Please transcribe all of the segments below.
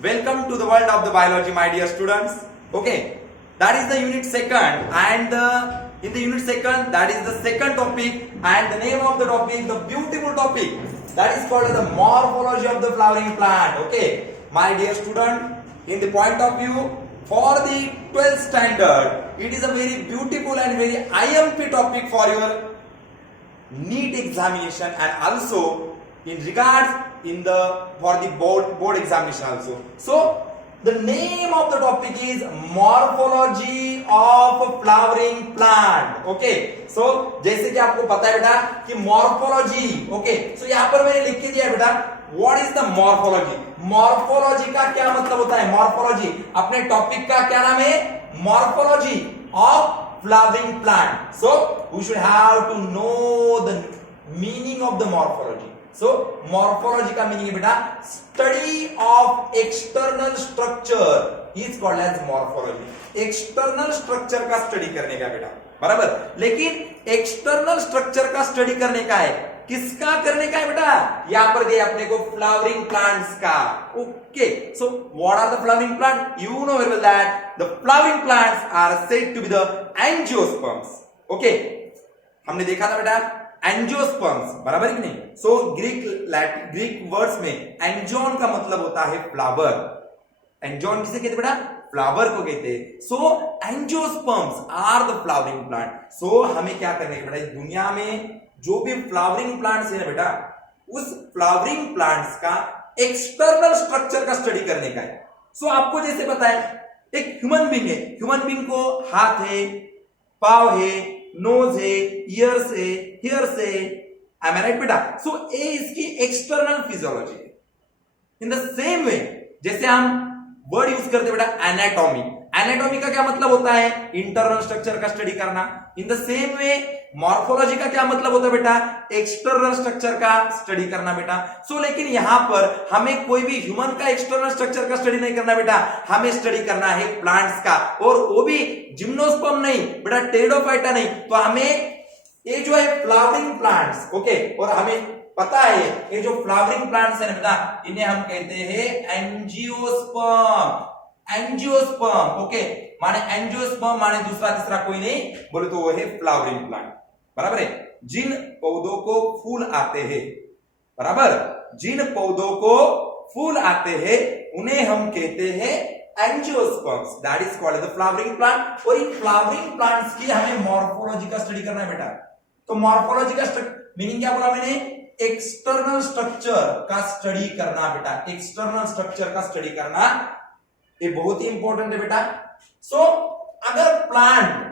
Welcome to the world of the biology, my dear students. Okay, that is the unit second, and in the unit second, that is the second topic, and the name of the topic, the beautiful topic, that is called the morphology of the flowering plant. Okay, my dear student, in the point of view for the 12th standard, it is a very beautiful and very IMP topic for your NEET examination, and also in regards in the for the board examination also. So the name of the topic is morphology of flowering plant. Okay, so जैसे कि आपको पता है बेटा कि morphology, okay, so यहाँ पर मैंने लिख के दिया है बेटा what is the morphology. morphology का क्या मतलब होता है? morphology अपने टॉपिक का क्या नाम है? morphology of flowering plant. So we should have to know the meaning of the morphology. So morphology का meaning है बेटा study of external structure is called as morphology. external structure का study करने का बेटा, बराबर. लेकिन external structure का study करने का है, किसका करने का है बेटा? यहां पर दिया अपने को flowering plants का. Okay, so what are the flowering plants? You know very well that the flowering plants are said to be the angiosperms. Okay, हमने देखा था बेटा एंजियोस्पर्म्स, बराबर कि नहीं? सो ग्रीक वर्ड्स में एंजियोन का मतलब होता है फ्लावर. एंजियोन किसे कहते बेटा? फ्लावर को कहते हैं. So angiosperms are the flowering plant. So हमें क्या करने का बेटा, इस दुनिया में जो भी फ्लावरिंग प्लांट्स है ना बेटा, उस फ्लावरिंग प्लांट्स का एक्सटर्नल स्ट्रक्चर का स्टडी करने का है. सो आपको जैसे पता है एक ह्यूमन बींग है, ह्यूमन बींग को हाथ है, पाव है, नोज है, ईयर्स है, हियर्स है. Am I right बेटा? सो ए इसकी एक्सटर्नल फिजियोलॉजी है. इन द सेम वे जैसे हम वर्ड यूज करते बेटा एनाटॉमी. एनाटॉमी का क्या मतलब होता है? इंटरनल स्ट्रक्चर का स्टडी करना. In the same way morphology का क्या मतलब होता है बेटा? एक्सटर्नल स्ट्रक्चर का स्टडी करना बेटा. सो लेकिन यहां पर हमें कोई भी ह्यूमन का एक्सटर्नल स्ट्रक्चर का स्टडी नहीं करना बेटा, हमें स्टडी करना है प्लांट्स का, और वो भी जिम्नोस्पर्म नहीं बेटा, टेरिडोफाइटा नहीं. तो हमें ये जो है फ्लावरिंग प्लांट्स, ओके, और हमें पता है ये जो फ्लावरिंग प्लांट्स है ना बेटा, इन्हें हम कहते हैं angiosperm. Angiosperm, okay, Mane angiosperm Mane दूसरा तीसरा कोई नहीं, बोले तो वो है फ्लावरिंग प्लांट, बराबर है. जिन पौधों को फूल आते हैं, बराबर, जिन पौधों को फूल आते हैं उन्हें हम कहते हैं angiosperms. That is called the flowering plant. और इन फ्लावरिंग प्लांट्स की हमें मॉर्फोलॉजी का स्टडी करना है बेटा. तो मॉर्फोलॉजी का मीनिंग क्या बोला मैंने? एक्सटर्नल स्ट्रक्चर का स्टडी करना बेटा. एक्सटर्नल स्ट्रक्चर का स्टडी करना हे बहुत ही इंपॉर्टंट आहे बेटा. सो अगर प्लांट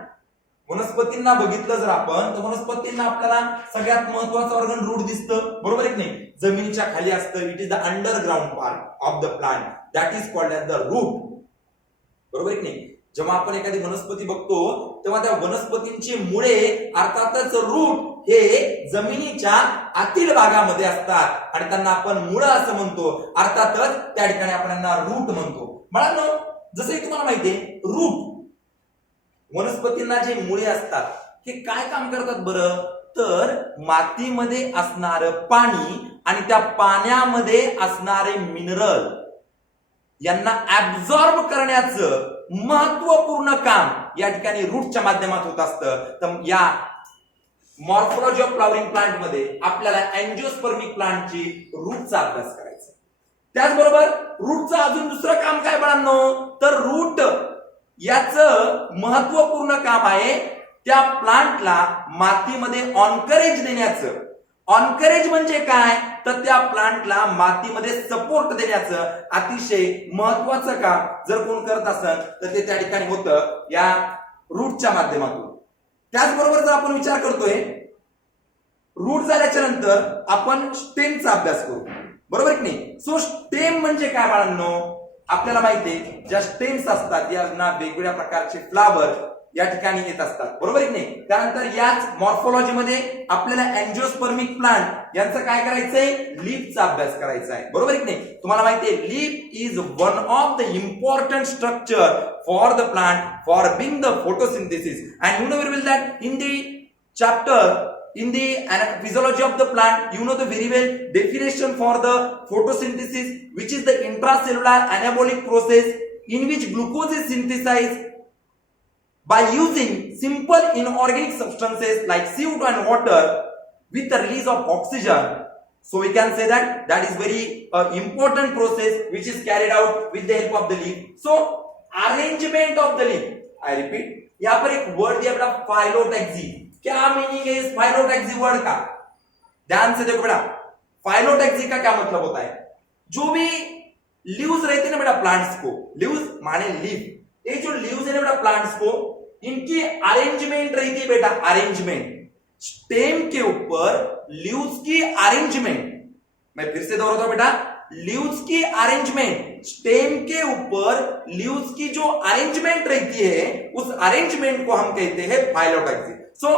वनस्पतींना बघितलं जर आपण, तर वनस्पतींना आपल्याला सगळ्यात महत्वाचं ऑर्गन रूट दिसतं, बरोबर आहे की नाही? जमिनीच्या खाली असतं. It is the underground part of the plant, that is called as the root, बरोबर आहे की नाही? जेव्हा आपण एखादी वनस्पती बघतो तेव्हा त्या वनस्पतींची मुळे अर्थातच रूट हे जमिनीच्या आतील भागामध्ये असतात आणि त्यांना आपण मुळं असं म्हणतो. अर्थातच त्या ठिकाणी आपण त्यांना रूट म्हणतो. बाळांनो, जसं तुम्हाला माहितीये रूट वनस्पतींना जे मुळे असतात हे काय काम करतात बरं? तर मातीमध्ये असणारं पाणी आणि त्या पाण्यामध्ये असणारे मिनरल यांना ऍब्झॉर्ब करण्याचं महत्वपूर्ण काम या ठिकाणी रूटच्या माध्यमात होत असतं. तर या मॉर्फोलॉजी ऑफ फ्लावरिंग प्लांट मध्ये आपल्याला एंजियोस्पर्मिक प्लांटची रूटचा अभ्यास करायचा. त्याचबरोबर रूटचं अजून दुसरं काम काय बाळांनो? तर रूट याचं महत्वपूर्ण काम आहे त्या प्लांटला मातीमध्ये ऑनकरेज देण्याचं. ऑनकरेज म्हणजे काय? तर त्या प्लांटला मातीमध्ये सपोर्ट देण्याचं अतिशय महत्वाचं काम जर कोण करत असेल तर ते त्या ठिकाणी होतं या रूटच्या माध्यमातून. त्याचबरोबर जर आपण विचार करतोय रूट झाल्याच्या नंतर आपण स्टेमचा अभ्यास करू, बरोबर की नाही? सो स्टेम म्हणजे काय बाळांनो? आपल्याला माहितीये ज्या स्टेम्स असतात यांना वेगवेगळ्या प्रकारचे फ्लावर या ठिकाणी येत असतात, बरोबर की नाही? त्यानंतर याच मॉर्फोलॉजी मध्ये आपल्याला एंजियोस्पर्मिक प्लांट यांचं काय करायचंय? लीफचा अभ्यास करायचा आहे, बरोबर की नाही? तुम्हाला माहितीये leaf is one of the important structure for the plant for being the photosynthesis. And you know very well that in the chapter in the physiology of the plant, you know the very well definition for the photosynthesis, which is the intracellular anabolic process in which glucose is synthesized by using simple inorganic substances like CO2 and water with the release of oxygen. So we can say that that is very important process which is carried out with the help of the leaf. So arrangement of the leaf, I repeat, यहाँ पर एक word दिया बेटा phyllotaxy. क्या meaning है इस phyllotaxy word का? ध्यान से देखो बेटा, phyllotaxy का क्या मतलब होता है? जो भी लीव्स रहते हैं ना बेटा प्लांट्स को, लीव्स माने लीफ, ये जो लीव्स है ना बेटा प्लांट्स को, इनकी अरेंजमेंट रहती है बेटा, अरेंजमेंट. स्टेम के ऊपर लीव्स की अरेंजमेंट, मैं फिर से दोहराता हूं बेटा, लीव्स की अरेंजमेंट, स्टेम के ऊपर लीव्स की जो अरेंजमेंट रहती है उस अरेंजमेंट को हम कहते हैं phyllotaxy. So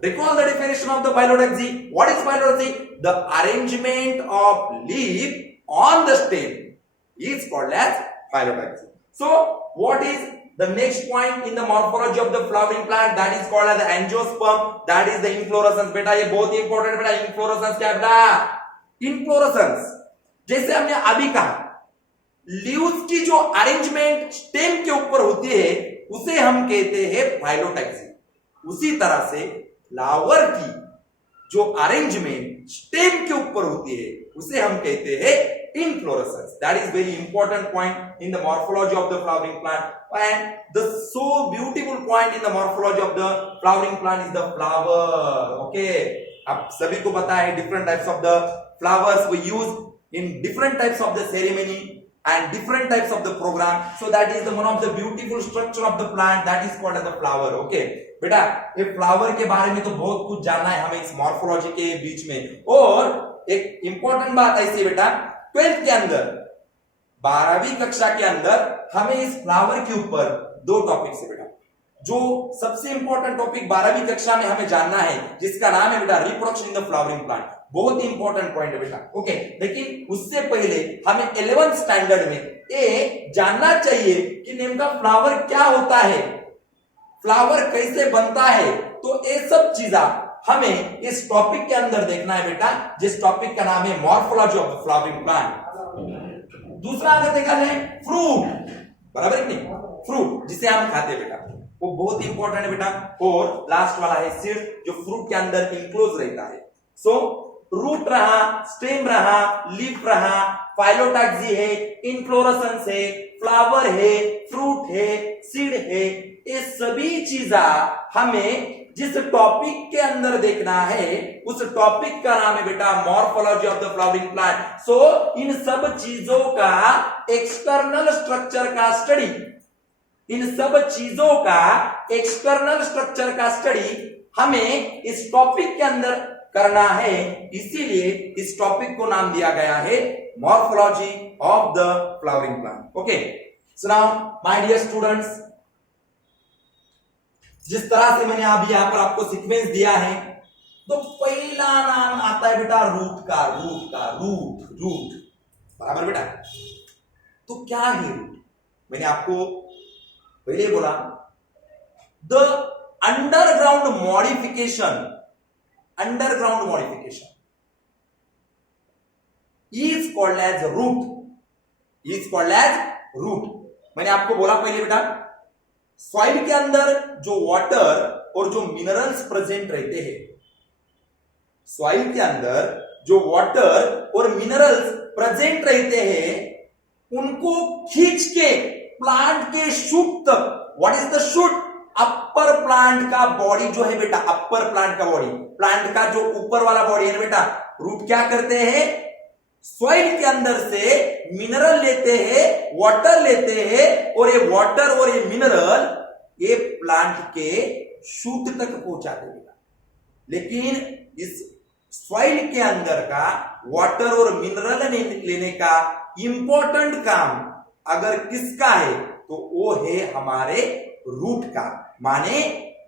recall the definition of the phyllotaxy. What is phyllotaxy? The arrangement of leaf on the stem is called as phyllotaxy. So what is the next point in the morphology of the flowering plant? That is called as the angiosperm. That is the inflorescence. बेटा ये बहुत ही important बेटा, inflorescence क्या बेटा? Inflorescence जैसे हमने अभी कहा, लीव्स की जो अरेंजमेंट स्टेम के ऊपर होती है उसे हम कहते हैं फाइलोटैक्सी. उसी तरह से फ्लावर की जो अरेंजमेंट स्टेम के ऊपर होती है उसे हम कहते हैं inflorescence. That is very important point in the morphology of the flowering plant, and the so beautiful point in the morphology of the flowering plant is the flower. Okay, अब सभी को पता है different types of the flowers we use in different types of the ceremony and different types of the program. So that is the one of the beautiful structure of the plant, that is called as the flower. Okay बेटा, ये flower के बारे में तो बहुत कुछ जानना है हमें इस मॉर्फोलॉजी के बीच में. और एक इंपॉर्टेंट बात ऐसी बेटा, 12th के अंदर, 12वीं कक्षा के अंदर हमें इस फ्लावर के ऊपर 2 टॉपिक्स है बेटा. जो सबसे इंपॉर्टेंट टॉपिक 12वीं कक्षा में हमें जानना है जिसका नाम है बेटा reproduction in the flowering plant. बहुत ही इंपॉर्टेंट पॉइंट है बेटा. ओके, लेकिन उससे पहले हमें 11th स्टैंडर्ड में ये जानना चाहिए कि नेमका फ्लावर क्या होता है, फ्लावर कैसे बनता है. तो ये सब चीजा हमें इस टॉपिक के अंदर देखना है बेटा, जिस टॉपिक का नाम है morphology of the flowering plant. दूसरा अगर देखा जाए फ्रूट, बराबर नहीं, फ्रूट जिसे हम खाते हैं बेटा, वो बहुत इंपॉर्टेंट है बेटा. और लास्ट वाला है सीड, जो फ्रूट के अंदर इंक्लोज रहता है. सो रूट रहा, स्टेम रहा, लीफ रहा, फाइलोटैक्सी है, इनफ्लोरेसेंस है, फ्लावर है, फ्रूट है, सीड है, ये सभी चीजा हमें जिस टॉपिक के अंदर देखना है उस टॉपिक का नाम है बेटा morphology of the flowering plant. So इन सब चीजों का एक्सटर्नल स्ट्रक्चर का स्टडी, इन सब चीजों का एक्सटर्नल स्ट्रक्चर का स्टडी हमें इस टॉपिक के अंदर करना है. इसीलिए इस टॉपिक को नाम दिया गया है morphology of the flowering plant. Okay, so now my dear students, जिस तरह से मैंने अभी यहां पर आपको सीक्वेंस दिया है, तो पहला नाम आता है बेटा रूट का, रूट, बराबर बेटा. तो क्या है रूट? मैंने आपको पहले बोला, the underground modification is called as root. मैंने आपको बोला पहले बेटा, सॉइल के अंदर जो वाटर और जो मिनरल्स प्रेजेंट रहते हैं, सॉइल के अंदर जो वाटर और मिनरल्स प्रेजेंट रहते हैं, उनको खींच के प्लांट के शूट तक, what is the shoot? Upper plant का बॉडी जो है बेटा, अपर प्लांट का बॉडी, प्लांट का जो ऊपर वाला बॉडी है ना बेटा, रूट क्या करते हैं? सॉइल के अंदर से मिनरल लेते हैं, वाटर लेते हैं, और ये वाटर और ये मिनरल ये प्लांट के शूट तक पहुंचाते हैं. लेकिन इस सॉइल के अंदर का वाटर और मिनरल लेने का इंपॉर्टेंट काम अगर किसका है तो वो है हमारे रूट का, माने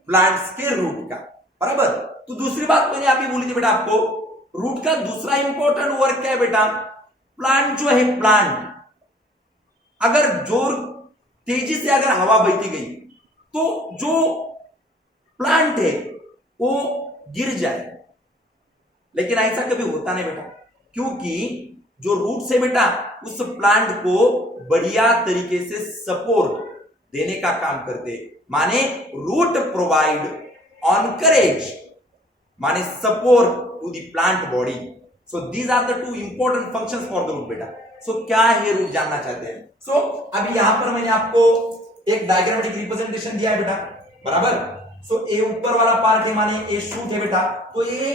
प्लांट्स के रूट का, बराबर. तो दूसरी बात मैंने अभी बोली थी बेटा आपको, रूट का दूसरा इंपॉर्टेंट वर्क क्या है बेटा? प्लांट जो है, प्लांट अगर जोर तेजी से अगर हवा बहती गई तो जो प्लांट है वो गिर जाए, लेकिन ऐसा कभी होता नहीं बेटा, क्योंकि जो रूट से बेटा उस प्लांट को बढ़िया तरीके से सपोर्ट देने का काम करते, माने रूट प्रोवाइड ऑनकरेज माने support to the plant body. So these are the two important functions for the root बेटा. सो क्या है रूट जानना चाहते हैं. सो अभी यहां पर मैंने आपको एक डायग्रामेटिक रिप्रेजेंटेशन दिया है बेटा, बराबर. सो ए ऊपर वाला पार्ट है माने ए शूट है बेटा. तो ये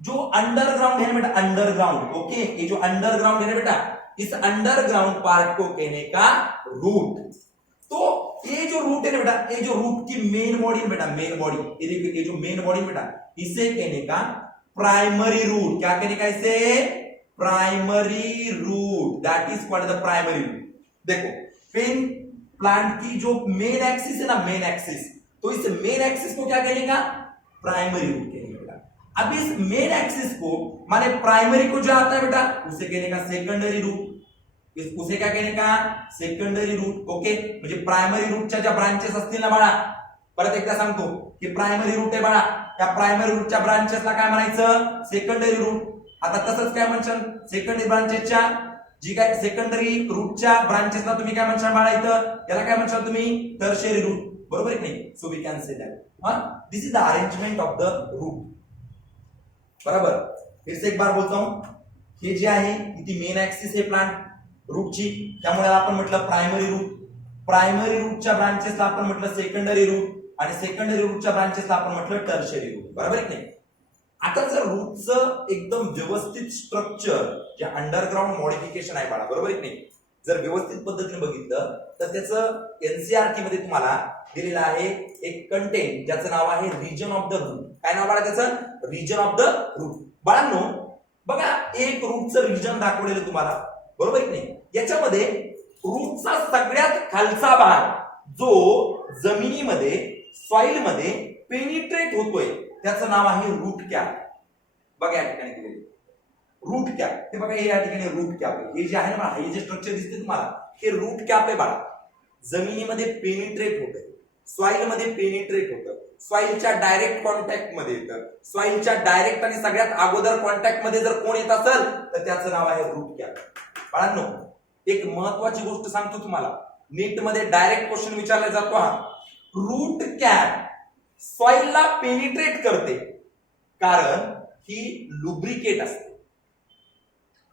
जो अंडरग्राउंड है बेटा, अंडरग्राउंड, ओके, ये जो अंडरग्राउंड है बेटा, इस अंडरग्राउंड पार्ट को कहने का रूट. तो ये जो रूट है बेटा, ये जो रूट की मेन बॉडी है बेटा, मेन बॉडी, ये देखिए ये जो मेन बॉडी बेटा, इसे कहने का प्राइमरी रूट. क्या कहने का इसे? Primary root. That is called the primary root. देखो पेन प्लांट की जो मेन एक्सिस है ना, मेन एक्सिस, तो इस मेन एक्सिस को क्या कहने प्राइमरी रूट कहने बेटा. अब इस मेन एक्सिस को माने प्राइमरी को जो आता है बेटा उसे कहने का सेकंडरी रूट. उसे क्या कहने का? Secondary root. ओके, म्हणजे प्रायमरी रूटच्या ज्या ब्रांचेस असतील ना बाळा, परत एकदा सांगतो की प्रायमरी रूट आहे बाळा, त्या प्रायमरी रूटच्या ब्रांचेसला काय म्हणायचं? Secondary root. आता तसंच काय म्हणशाल सेकंडरी ब्रांचेसच्या जी काय सेकंडरी रूटच्या ब्रांचेसला तुम्ही काय म्हणशाल बाळा इथं? याला काय म्हणशाल तुम्ही? Tertiary root. बरोबर आहे की नाही? So we can say that this is the arrangement of the root. बराबर. फिर से एक बार बोलता हूं, हे जे आहे ती मेन ऍक्सिस आहे प्लांट रूटची, त्यामुळे आपण म्हटलं प्रायमरी रूट. प्रायमरी रूटच्या ब्रांचेसला आपण म्हटलं सेकंडरी रूट, आणि सेकंडरी रूटच्या ब्रांचेसला आपण म्हटलं टर्शियरी रूट. बरोबर आहे की नाही? आता जर रूटचं एकदम व्यवस्थित स्ट्रक्चर जे अंडरग्राउंड मॉडिफिकेशन आहे बाळा, बरोबर आहे की नाही, जर व्यवस्थित पद्धतीने बघितलं तर त्याचं एनसीईआरटी मध्ये तुम्हाला दिलेलं आहे एक कंटेंट ज्याचं नाव आहे रिजन ऑफ द रूट. काय नाव बाळा त्याचं? Region of the root. बाळांनो बघा, एक रूटचं रिजन दाखवलेलं तुम्हाला, बरोबर की नाही. याच्यामध्ये रूटचा सगळ्यात खालचा भाग जो जमिनीमध्ये सॉइल मध्ये पेनिट्रेट होतोय त्याचं नाव आहे रूट कॅप. बघा या ठिकाणी दिलेले रूट कॅप, ते बघा या ठिकाणी रूट कॅप. हे जे आहे ना, हे जे स्ट्रक्चर दिसते तुम्हाला हे रूट कॅप आहे बाळा. जमिनीमध्ये पेनिट्रेट होतंय, सॉइल मध्ये पेनिट्रेट होतं, सॉइलच्या डायरेक्ट कॉन्टॅक्ट मध्ये येतं. सॉइलच्या डायरेक्ट आणि सगळ्यात अगोदर कॉन्टॅक्ट मध्ये जर कोण येत असेल तर त्याचं नाव आहे रूट कॅप. बाळांनो एक महत्वाची गोष्ट सांगतो तुम्हाला, नीट मध्ये डायरेक्ट क्वेश्चन विचारला जातो हा. रूट कॅप सॉइलला पेनिट्रेट करते कारण ही लुब्रिकेट असते.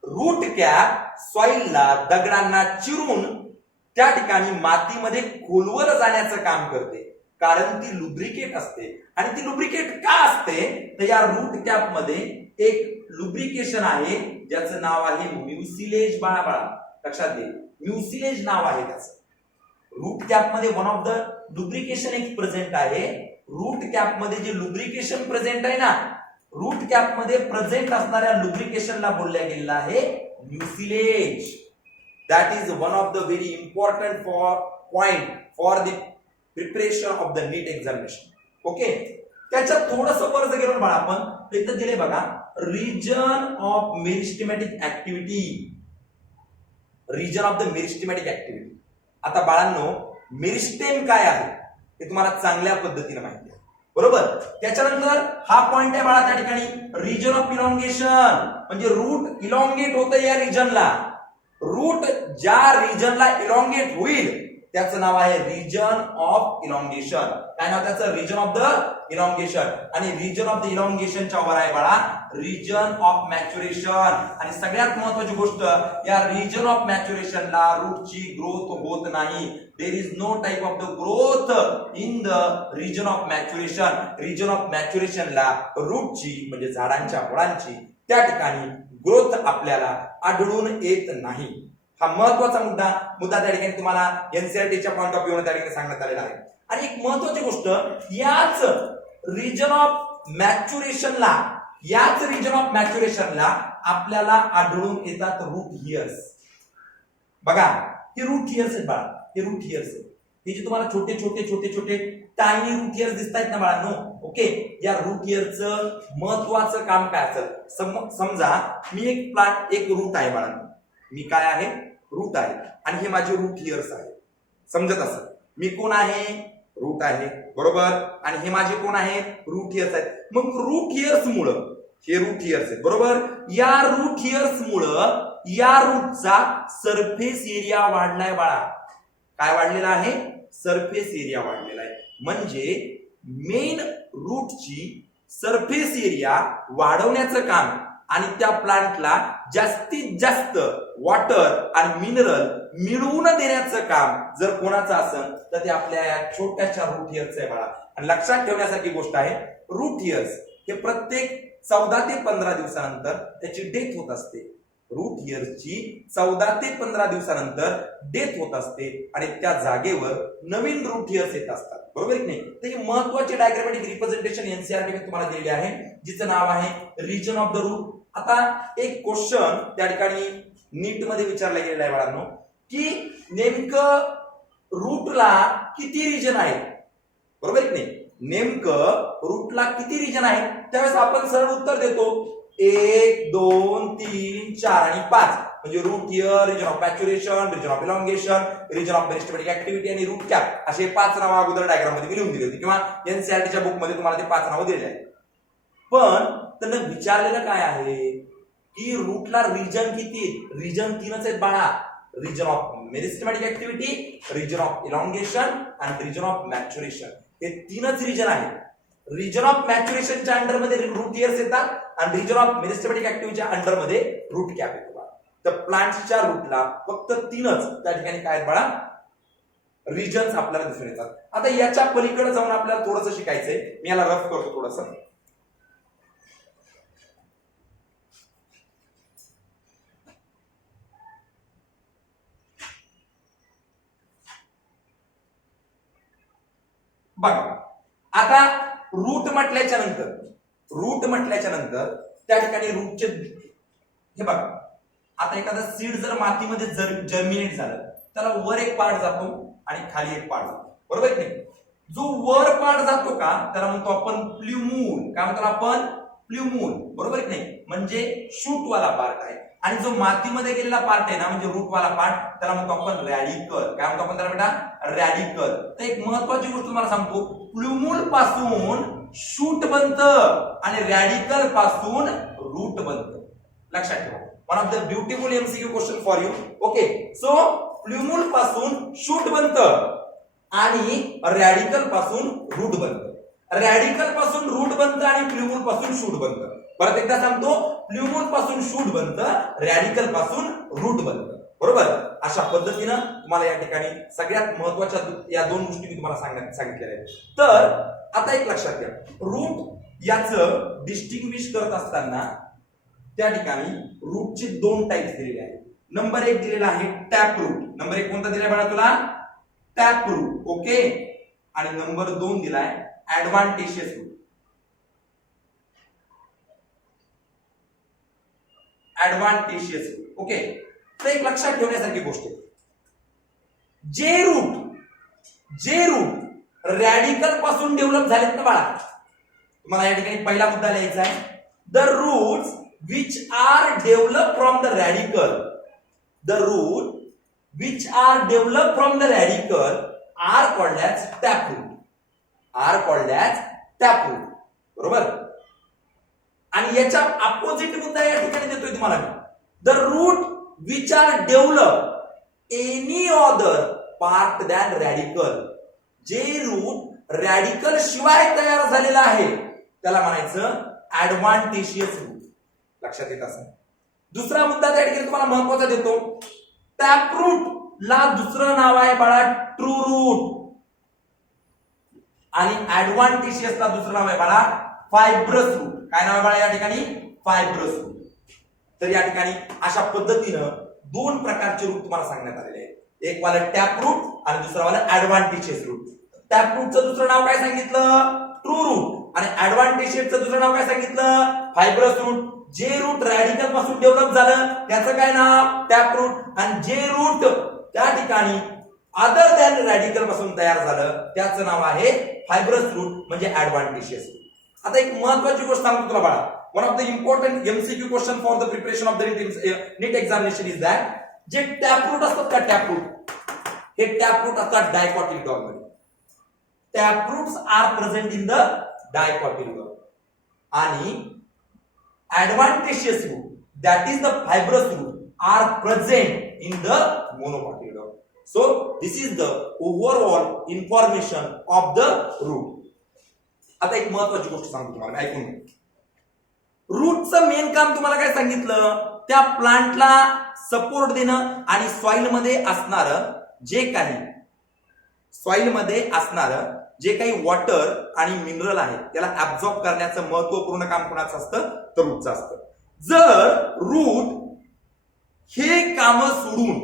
रूट कॅप सॉइलला दगडांना चिरून त्या ठिकाणी मातीमध्ये खोलवर जाण्याचं काम करते कारण ती लुब्रिकेट असते. आणि ती लुब्रिकेट का असते तर या रूट कॅप मध्ये एक लुब्रिकेशन आहे ज्याचं नाव आहे म्युसिलेज. बाळा बाळा लक्षात घे, म्युसिलेज नाव आहे त्याचं. रूट कॅप मध्ये वन ऑफ द लुब्रिकेशन एक प्रेझेंट आहे. रूट कॅप मध्ये जे लुब्रिकेशन प्रेझेंट आहे ना, रूट कॅप मध्ये प्रेझेंट असणाऱ्या लुब्रिकेशनला बोलल्या गेलेलं आहे mucilage. That is one of the very important point for the preparation of the NEET examination. Okay, त्याच्यात थोडस वर जर गेलो बाळा आपण इथं दिले बघा, region of meristematic activity. Region of the meristematic activity. आता बाळांनो मेरिस्टेम काय आहे हे तुम्हाला चांगल्या पद्धतीने माहिती आहे, बरोबर. त्याच्यानंतर हा पॉइंट आहे बाळा त्या ठिकाणी रिजन ऑफ इलॉंगेशन, म्हणजे रूट इलॉंगेट होतं या रिजनला. रूट ज्या रिजनला इलॉंगेट होईल त्याचं नाव आहे रिजन ऑफ इलॉंगेशन. काय नाव त्याचं? Region of the elongation. आणि रिजन ऑफ द इलॉंगेशनच्या वर आहे बाळा रिजन ऑफ मॅच्युरेशन. आणि सगळ्यात महत्वाची गोष्ट, या रिजन ऑफ मॅच्युरेशनला रूटची ग्रोथ होत नाही. There is no type of the growth in the region of maturation. Region of मॅच्युरेशनला रूटची म्हणजे झाडांच्या मुळांची त्या ठिकाणी ग्रोथ आपल्याला आढळून येत नाही. हा महत्वाचा मुद्दा त्या ठिकाणी तुम्हाला एनसीईआरटीच्या पॉइंट ऑफ व्ह्यू त्या ठिकाणी सांगण्यात आलेला आहे. आणि एक महत्वाची गोष्ट, याच रिजन ऑफ मॅच्युरेशनला आपल्याला आढळून येतात रूट हियर्स. बघा हे रूट हियर्स आहेत बाळा, हे रूट हियर्स आहेत. हे जे तुम्हाला छोटे छोटे छोटे छोटे टायनी रूट हियर्स दिसत आहेत ना बाळांनो, ओके, या रूट हियरचं महत्वाचं काम काय असेल? समजा मी एक प्लांट, एक रूट आहे बाळांनो, मी काय आहे? रूट आहे, आणि हे माझे रूट हियर्स आहे. समजत असेल मी कोण आहे? रूट आहे, बरोबर. आणि हे माझे कोण आहेत? रूट हियर्स आहेत. मग रूट हियर्स मुळे हे रूट हिअर्स आहेत बरोबर. या रूट हिअर्स मुळे या रूटचा सरफेस एरिया वाढलाय बाळा. काय वाढलेला आहे? सरफेस एरिया वाढलेला आहे. म्हणजे मेन रूटची सरफेस एरिया वाढवण्याचं काम आणि त्या प्लांटला जास्तीत जास्त वॉटर आणि मिनरल मिळवून देण्याचं काम जर कोणाचं असेल तर ते आपल्या या छोट्याशा रूट हिअर्सचं आहे बाळा. आणि लक्षात ठेवण्यासारखी गोष्ट आहे, रूट हिअर्स हे प्रत्येक 14 ते 15 दिवसानंतर त्याची डेथ होत असते. रूट हिअर्सची 14 ते 15 दिवसानंतर डेथ होत असते आणि त्या जागेवर नवीन रूट हिअर्स येत असतात बरोबर की नाही. तर ही महत्वाची डायग्रामॅटिक रिप्रेझेंटेशन एनसीईआरटी मध्ये तुम्हाला दिलेली आहे, जिचं नाव आहे रिजन ऑफ द रूट. आता एक क्वेश्चन त्या ठिकाणी नीट मध्ये विचारला गेलेला आहे बाळांनो, की नेमकं रूटला किती रिजन आहेत बरोबर की नाही. नेमकं रूटला किती रिजन आहेत त्यावेळेस आपण सरळ उत्तर देतो 1 2 3 4 आणि 5. म्हणजे root hair, region of maturation, region of elongation, region of meristematic activity आणि रूट कॅप असे 5 नावं अगोदर डायग्राम मध्ये लिहून दिली होती किंवा एनसीईआरटीच्या बुक मध्ये तुम्हाला ते 5 नावं दिलेली आहेत. पण त्यांना विचारलेलं काय आहे की रूटला रिजन किती? रिजन 3च आहेत बाळा. Region of meristematic activity, region of elongation आणि रिजन ऑफ मॅच्युरेशन. हे 3च रिजन आहेत. रिजन ऑफ मॅच्युरेशनच्या अंडर मध्ये रूट हिअर्स येतात आणि रिजन ऑफ मेरिस्टेमॅटिक ऍक्टिव्हिटीच्या अंडर मध्ये रूट कॅप येतो बाळा. तर प्लांट्सच्या रूटला फक्त 3च त्या ठिकाणी काय आहेत बाळा? रिजन्स आपल्याला दिसून येतात. आता याच्या पलीकडे जाऊन आपल्याला थोडंसं शिकायचंय. मी याला रफ करतो थोडंसं. बघा आता रूट म्हटल्याच्या नंतर त्या ठिकाणी रूटचे हे बघा, आता एखादा सीड जर मातीमध्ये जर्मिनेट झालं त्याला वर एक पार्ट जातो आणि खाली एक पार्ट जातो बरोबर की नाही. जो वर पार्ट जातो का त्याला म्हणतो आपण प्ल्युमूल. काय म्हणतो आपण? प्ल्युमूल बरोबर की नाही. म्हणजे शूट वाला पार्ट आहे. आणि जो मातीमध्ये गेलेला पार्ट आहे ना म्हणजे रूट वाला पार्ट त्याला म्हणतो आपण रॅडिकल. काय म्हणतो आपण त्याला बेटा? रॅडिकल. तर एक महत्वाची गोष्ट तुम्हाला सांगतो, प्ल्युमूल पासून शूट बनतं आणि रॅडिकल पासून रूट बनतं. लक्षात ठेवा. One of the beautiful MCQ question for you. Okay, so plumule पासून शूट बनतं आणि रॅडिकल पासून रूट बनतं. रॅडिकल पासून रूट बनतं आणि प्ल्युमूल पासून शूट बनतं. परत एकदा सांगतो, प्ल्युमूल पासून शूट बनतं, रॅडिकल पासून रूट बनतं बरोबर. अशा पद्धतीनं तुम्हाला या ठिकाणी सगळ्यात महत्वाच्या या 2 गोष्टी मी तुम्हाला सांगितलेल्या आहेत. तर आता एक लक्षात घ्या, रूट याचं डिस्टिंग्विश करत असताना त्या ठिकाणी रूटचे 2 टाइप्स दिलेले आहेत. नंबर 1 दिलेला आहे टॅप रूट. नंबर 1 कोणता दिलाय बाळा तुला? Tap root. ओके. आणि नंबर 2 दिलाय adventitious root. Adventitious root. Okay. तर एक लक्षात ठेवण्यासारखी गोष्ट आहे, जे रूट रॅडिकल पासून डेव्हलप झालेत ना बाळा, तुम्हाला या ठिकाणी पहिला मुद्दा लिहायचा आहे. The roots which are developed from the radical, the root which are developed from the radical are called as taproot. Are called as taproot. बरोबर. आणि याच्या अपोजिट मुद्दा या ठिकाणी देतोय तुम्हाला मी. The root which are developed any other part than radical. जे रूट रॅडिकल शिवाय तयार झालेला आहे त्याला म्हणायचं ऍडव्हान्टेशियस रूट. लक्षात येत असेल. दुसरा मुद्दा त्या ठिकाणी तुम्हाला महत्वाचा देतो, टॅपरूट ला दुसरं नाव आहे बाळा ट्रू रूट आणि ऍडव्हान्टेशियस ला दुसरं नाव आहे बाळा फायब्रस रूट. काय नाव आहे बाळा या ठिकाणी? Fibrous root. तर या ठिकाणी अशा पद्धतीनं 2 प्रकारचे रूट तुम्हाला सांगण्यात आलेले आहेत. एक वाला टॅप रूट आणि दुसरा वाला ऍडव्हान्टेशियस रूट. टॅप रूटचं दुसरं नाव काय सांगितलं? True root. आणि ऍडव्हान्टेशियसचं दुसरं नाव काय सांगितलं? Fibrous root. जे रूट रॅडिकल पासून डेव्हलप झालं त्याचं काय नाव? Tap route. आणि जे रूट त्या ठिकाणी अदर दॅन रॅडिकल पासून तयार झालं त्याचं नाव आहे फायब्रस रूट म्हणजे ऍडव्हान्टेशियस रूट. आता एक महत्वाची गोष्ट सांगतो तुला बाळा. One of the important MCQ question for the preparation of the NEET examination is that जे टॅप रूट असतात का, टॅप रूट हे टॅप रूट असतात डायकॉटिलिडॉन मध्ये. Tap roots are present in the dicotyledon आणि adventitious root, that is the fibrous root, are present in the monocotyledon. So this is the overall information of the root. आता एक महत्वाची गोष्ट सांगतो तुम्हाला, ऐकून घ्या. रूटचं मेन काम तुम्हाला काय सांगितलं, त्या प्लांटला सपोर्ट देणं आणि सॉइल मध्ये असणारं जे काही वॉटर आणि मिनरल आहे त्याला ऍब्झॉर्ब करण्याचं महत्वपूर्ण काम कोणाचं असतं, तर रूटचं असतं. जर रूट हे काम सोडून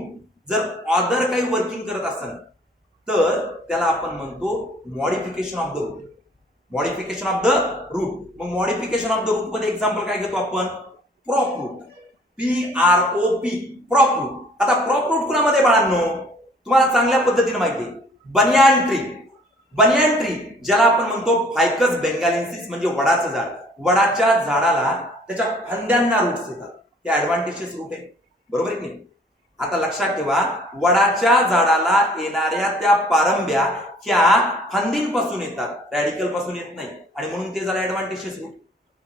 जर अदर काही वर्किंग करत असेल तर त्याला आपण म्हणतो modification of the root. Modification of the root. मग मॉडिफिकेशन ऑफ द रूट मध्ये एक्झाम्पल काय घेतो आपण, prop root, PROP, prop root. आता प्रॉप रूट कुणामध्ये बाळांनो, तुम्हाला चांगल्या पद्धतीने माहिती आहे, बनियान ट्री. बनियान ट्री ज्याला आपण म्हणतो फायकस बेंगालेन्सिस म्हणजे वडाचं झाड. वडाच्या झाडाला त्याच्या फांद्यांना रूट्स येतात, ते ऍडव्हान्टेजेस रूट आहे, बरोबर आहे की नाही. आता लक्षात ठेवा, वडाच्या झाडाला येणाऱ्या त्या पारंब्या ह्या फांदींपासून येतात, रॅडिकल पासून येत नाही, आणि म्हणून ते झालं ऍडव्हान्टेजेस रूट,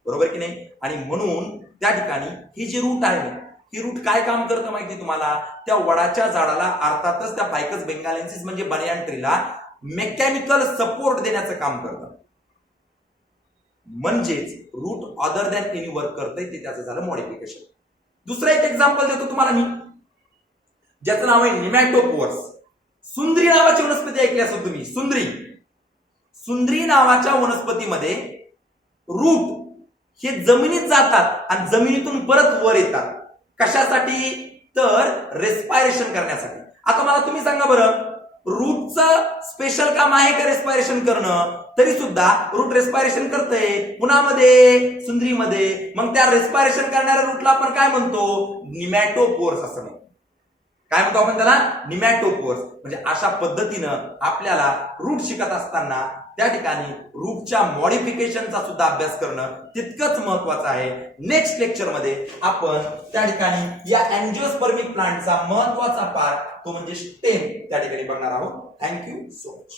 बरोबर की नाही. आणि म्हणून त्या ठिकाणी ही जी रूट आहे, ही रूट काय काम करतं माहिती तुम्हाला, त्या वडाच्या झाडाला अर्थातच त्या फायकस बेंगालेन्सिस म्हणजे बनियान ट्रीला मेकॅनिकल सपोर्ट देण्याचं काम करतं. म्हणजेच root other than any work करतंय, ते त्याचं झालं मॉडिफिकेशन. दुसरं एक एक्झाम्पल देतो तुम्हाला मी, ज्याचं नाव आहे निमॅटोपोर्स. सुंदरी नावाची वनस्पती ऐकली असेल तुम्ही, सुंदरी. सुंदरी नावाच्या वनस्पतीमध्ये रूट हे जमिनीत जातात आणि जमिनीतून परत वर येतात. कशासाठी, तर रेस्पायरेशन करण्यासाठी. आता मला तुम्ही सांगा बरं, रूटचं स्पेशल काम आहे का रेस्पायरेशन करणं, तरी सुद्धा रूट रेस्पायरेशन करतंय कुणामध्ये, सुंदरीमध्ये. मग त्या रेस्पायरेशन करणाऱ्या रूटला आपण काय म्हणतो, निमॅटोपोर्स असं म्हणतो. काय म्हणतो आपण त्याला, निमॅटोपोर्स. म्हणजे अशा पद्धतीनं आपल्याला रूट शिकत असताना त्या ठिकाणी रूटच्या मॉडिफिकेशनचा सुद्धा अभ्यास करणं तितकंच महत्वाचं आहे. नेक्स्ट लेक्चर मध्ये आपण त्या ठिकाणी या अँजिओस्पर्मिक प्लांटचा महत्वाचा पार्ट तो म्हणजे स्टेम त्या ठिकाणी बघणार आहोत. Thank you so much.